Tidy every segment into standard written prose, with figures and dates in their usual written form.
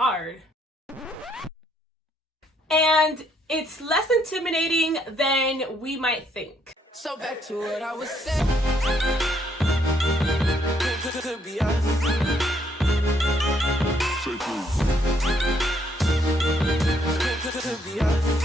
hard. And it's less intimidating than we might think. So back to what I was saying. Could be us. Could be us.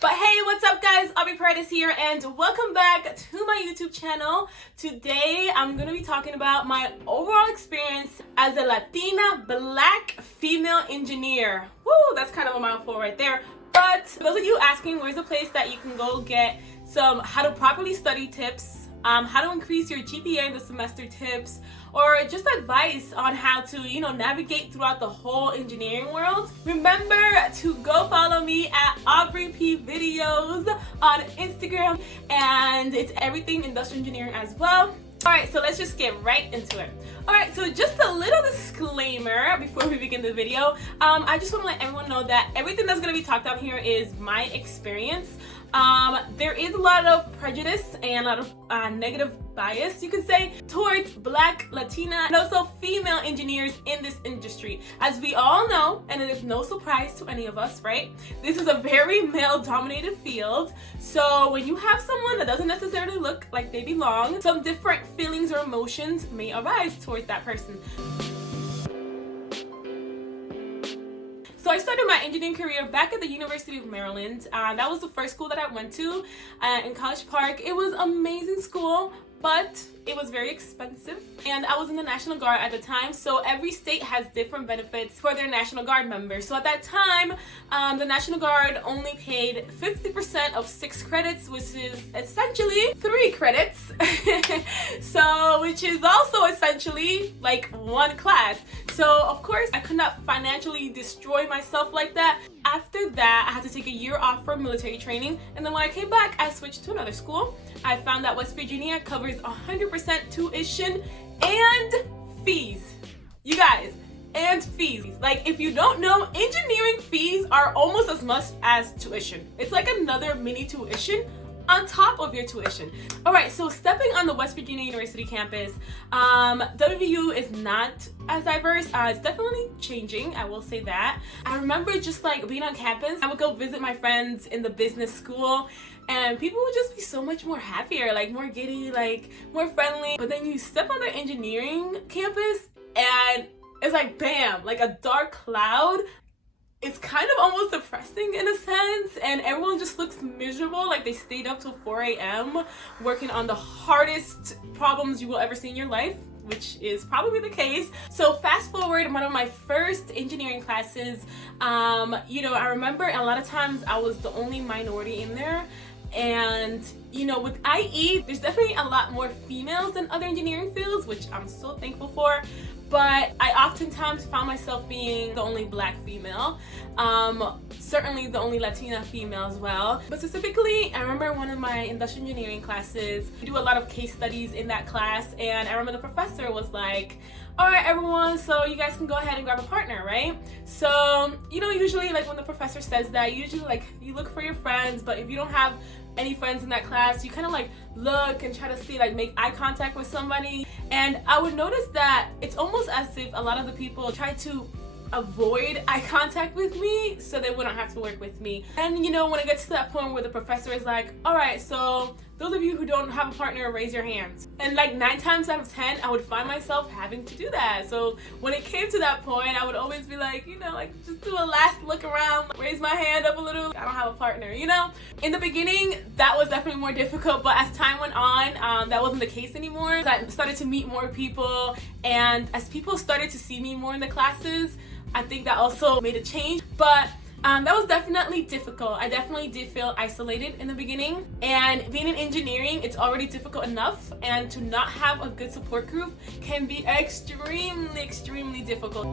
But hey, what's up guys? Abby Paredes here and welcome back to my YouTube channel. Today I'm going to be talking about my overall experience as a Latina Black female engineer. Woo, that's kind of a mouthful right there. But for those of you asking where's a place that you can go get some how to properly study tips, how to increase your GPA in the semester tips, or just advice on how to, navigate throughout the whole engineering world, remember to go follow me at Aubrey P Videos on Instagram, and it's everything industrial engineering as well. Alright, so let's just get right into it. Alright, so just a little disclaimer before we begin the video. I just want to let everyone know that everything that's going to be talked about here is my experience. There is a lot of prejudice and a lot of negative bias, you could say, towards Black, Latina, and also female engineers in this industry. As we all know, and it is no surprise to any of us, right? This is a very male-dominated field. So when you have someone that doesn't necessarily look like they belong, some different feelings or emotions may arise towards that person. So I started my engineering career back at the University of Maryland. That was the first school that I went to in College Park. It was an amazing school, but it was very expensive, and I was in the National Guard at the time, so every state has different benefits for their National Guard members. So at that time, the National Guard only paid 50% of 6 credits, which is essentially 3 credits, so which is also essentially like 1 class. So of course, I could not financially destroy myself like that. After that, I had to take a year off for military training, and then when I came back, I switched to another school. I found that West Virginia covers 100% tuition and fees. You guys, and fees. Like, if you don't know, engineering fees are almost as much as tuition. It's like another mini tuition on top of your tuition. Alright, so stepping on the West Virginia University campus, WVU is not as diverse. It's definitely changing, I will say that. I remember just like being on campus, I would go visit my friends in the business school, and people would just be so much more happier, like more giddy, like more friendly. But then you step on the engineering campus and it's like bam, like a dark cloud. It's kind of almost depressing in a sense, and everyone just looks miserable, like they stayed up till 4 a.m. working on the hardest problems you will ever see in your life, which is probably the case. So fast forward, one of my first engineering classes, I remember a lot of times I was the only minority in there. And with IE, there's definitely a lot more females than other engineering fields, which I'm so thankful for. But I oftentimes found myself being the only Black female, certainly the only Latina female as well. But specifically, I remember one of my industrial engineering classes, we do a lot of case studies in that class, and I remember the professor was like, all right, everyone, so you guys can go ahead and grab a partner, right? So, usually like when the professor says that, usually like you look for your friends, but if you don't have any friends in that class, you kind of like look and try to see, like make eye contact with somebody. And I would notice that it's almost as if a lot of the people try to avoid eye contact with me so they wouldn't have to work with me. And when it gets to that point where the professor is like, all right, so those of you who don't have a partner, raise your hands. And like 9 times out of 10, I would find myself having to do that. So when it came to that point, I would always be like, just do a last look around, raise my hand up a little. I don't have a partner, In the beginning, that was definitely more difficult, but as time went on, that wasn't the case anymore. So I started to meet more people, and as people started to see me more in the classes, I think that also made a change. But that was definitely difficult. I definitely did feel isolated in the beginning, and being in engineering, it's already difficult enough, and to not have a good support group can be extremely difficult.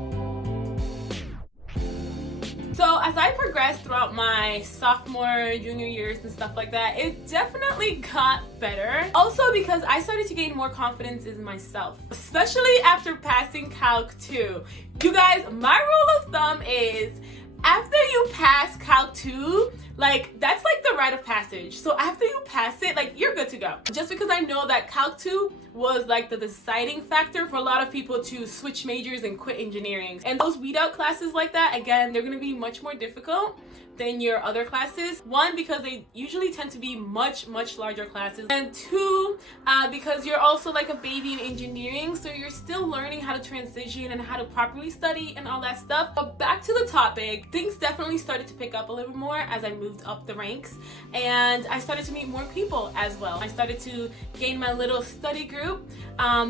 So as I progressed throughout my sophomore, junior years and stuff like that, it definitely got better. Also because I started to gain more confidence in myself, especially after passing Calc 2. You guys, my rule of thumb is after you pass Calc 2, Like, that's like the rite of passage. So after you pass it, like, you're good to go. Just because I know that Calc 2 was like the deciding factor for a lot of people to switch majors and quit engineering. And those weed out classes like that, again, they're gonna be much more difficult than your other classes. One, because they usually tend to be much larger classes, and two, because you're also like a baby in engineering, so you're still learning how to transition and how to properly study and all that stuff. But back to the topic, things definitely started to pick up a little bit more as I moved up the ranks, and I started to meet more people as well. I started to gain my little study group.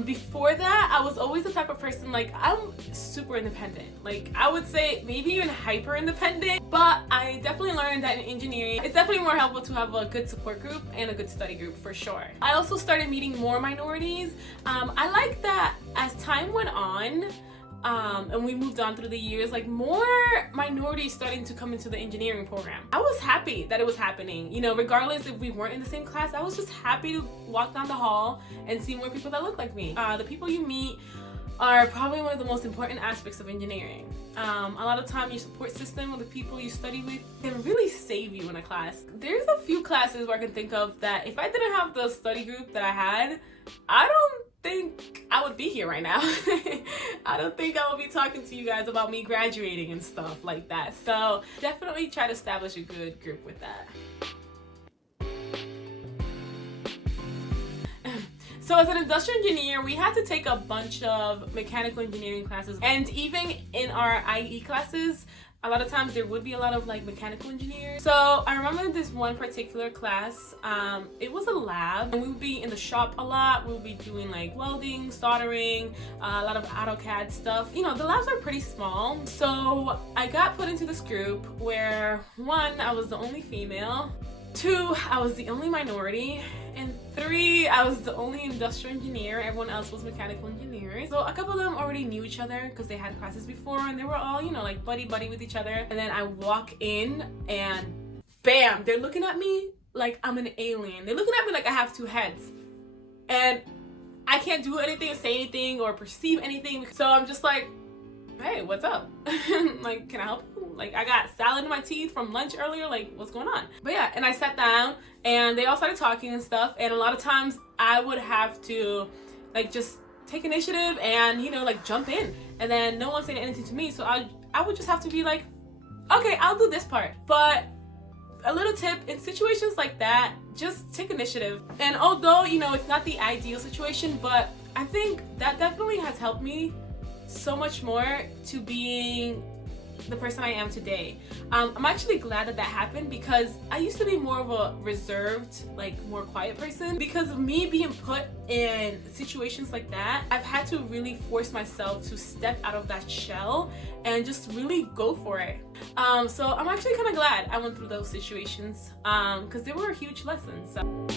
Before that, I was always the type of person, like, I'm super independent. Like, I would say maybe even hyper independent, but I definitely learned that in engineering, it's definitely more helpful to have a good support group and a good study group for sure. I also started meeting more minorities. I like that as time went on, and we moved on through the years, like more minorities starting to come into the engineering program. I was happy that it was happening. You know, regardless if we weren't in the same class, I was just happy to walk down the hall and see more people that look like me. The people you meet are probably one of the most important aspects of engineering. A lot of time your support system or the people you study with can really save you in a class. There's a few classes where I can think of that if I didn't have the study group that I had, I don't think I would be here right now. I don't think I would be talking to you guys about me graduating and stuff like that. So definitely try to establish a good group with that. So as an industrial engineer, we had to take a bunch of mechanical engineering classes, and even in our IE classes, a lot of times there would be a lot of like mechanical engineers. So I remember this one particular class, it was a lab, and we would be in the shop a lot. We would be doing like welding, soldering, a lot of AutoCAD stuff. You know, the labs are pretty small. So I got put into this group where one, I was the only female, two, I was the only minority, and three, I was the only industrial engineer. Everyone else was mechanical engineers. So a couple of them already knew each other because they had classes before, and they were all, you know, like buddy with each other. And then I walk in and bam, they're looking at me like I'm an alien. They're looking at me like I have two heads. And I can't do anything or say anything or perceive anything. So I'm just like, hey, what's up? Like, can I help you? Like, I got salad in my teeth from lunch earlier. Like, what's going on? But yeah, and I sat down and they all started talking and stuff. And a lot of times I would have to like just take initiative and, you know, like jump in. And then no one saying anything to me. So I would just have to be like, okay, I'll do this part. But a little tip, in situations like that, just take initiative. And although, you know, it's not the ideal situation, but I think that definitely has helped me so much more to being the person I am today. I'm actually glad that happened, because I used to be more of a reserved, like more quiet person. Because of me being put in situations like that, I've had to really force myself to step out of that shell and just really go for it. So I'm actually kind of glad I went through those situations, because they were a huge lesson. So.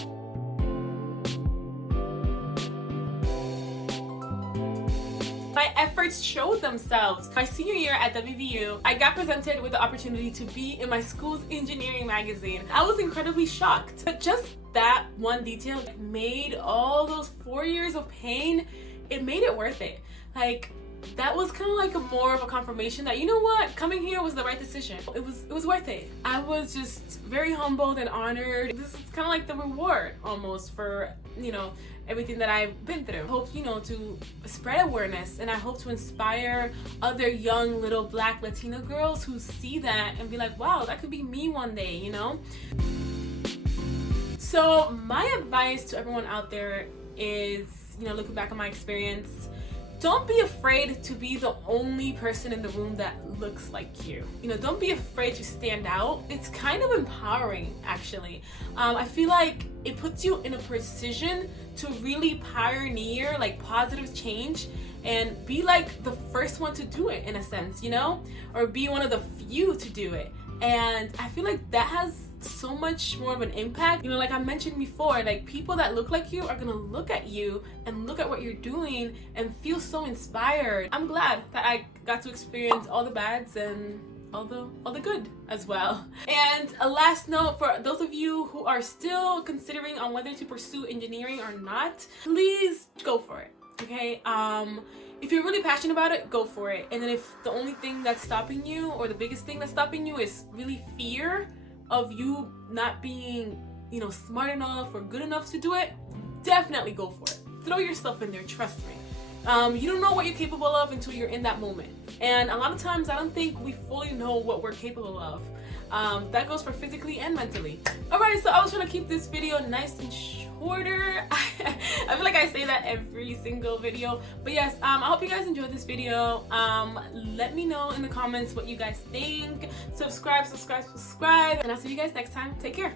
My efforts showed themselves. My senior year at WVU, I got presented with the opportunity to be in my school's engineering magazine. I was incredibly shocked. But just that one detail made all those 4 years of pain, it made it worth it. Like, that was kind of like more of a confirmation that, you know what, coming here was the right decision. It was worth it. I was just very humbled and honored. This is kind of like the reward almost for, you know, everything that I've been through. I hope, you know, to spread awareness, and I hope to inspire other young little Black Latina girls who see that and be like, wow, that could be me one day, you know? So my advice to everyone out there is, you know, looking back on my experience, don't be afraid to be the only person in the room that looks like you. You know, don't be afraid to stand out. It's kind of empowering, actually. I feel like it puts you in a position to really pioneer like positive change and be like the first one to do it, in a sense, you know, or be one of the few to do it. And I feel like that has so much more of an impact. You know, like I mentioned before, like people that look like you are gonna look at you and look at what you're doing and feel so inspired. I'm glad that I got to experience all the bads and all the good as well. And a last note for those of you who are still considering on whether to pursue engineering or not, please go for it, okay? If you're really passionate about it, go for it. And then if the only thing that's stopping you, or the biggest thing that's stopping you, is really fear, of you not being, you know, smart enough or good enough to do it, definitely go for it. Throw yourself in there, trust me. You don't know what you're capable of until you're in that moment. And a lot of times I don't think we fully know what we're capable of. That goes for physically and mentally. Alright, so I was trying to keep this video nice and shorter. I feel like I say that every single video. But yes, I hope you guys enjoyed this video. Let me know in the comments what you guys think. Subscribe. And I'll see you guys next time. Take care.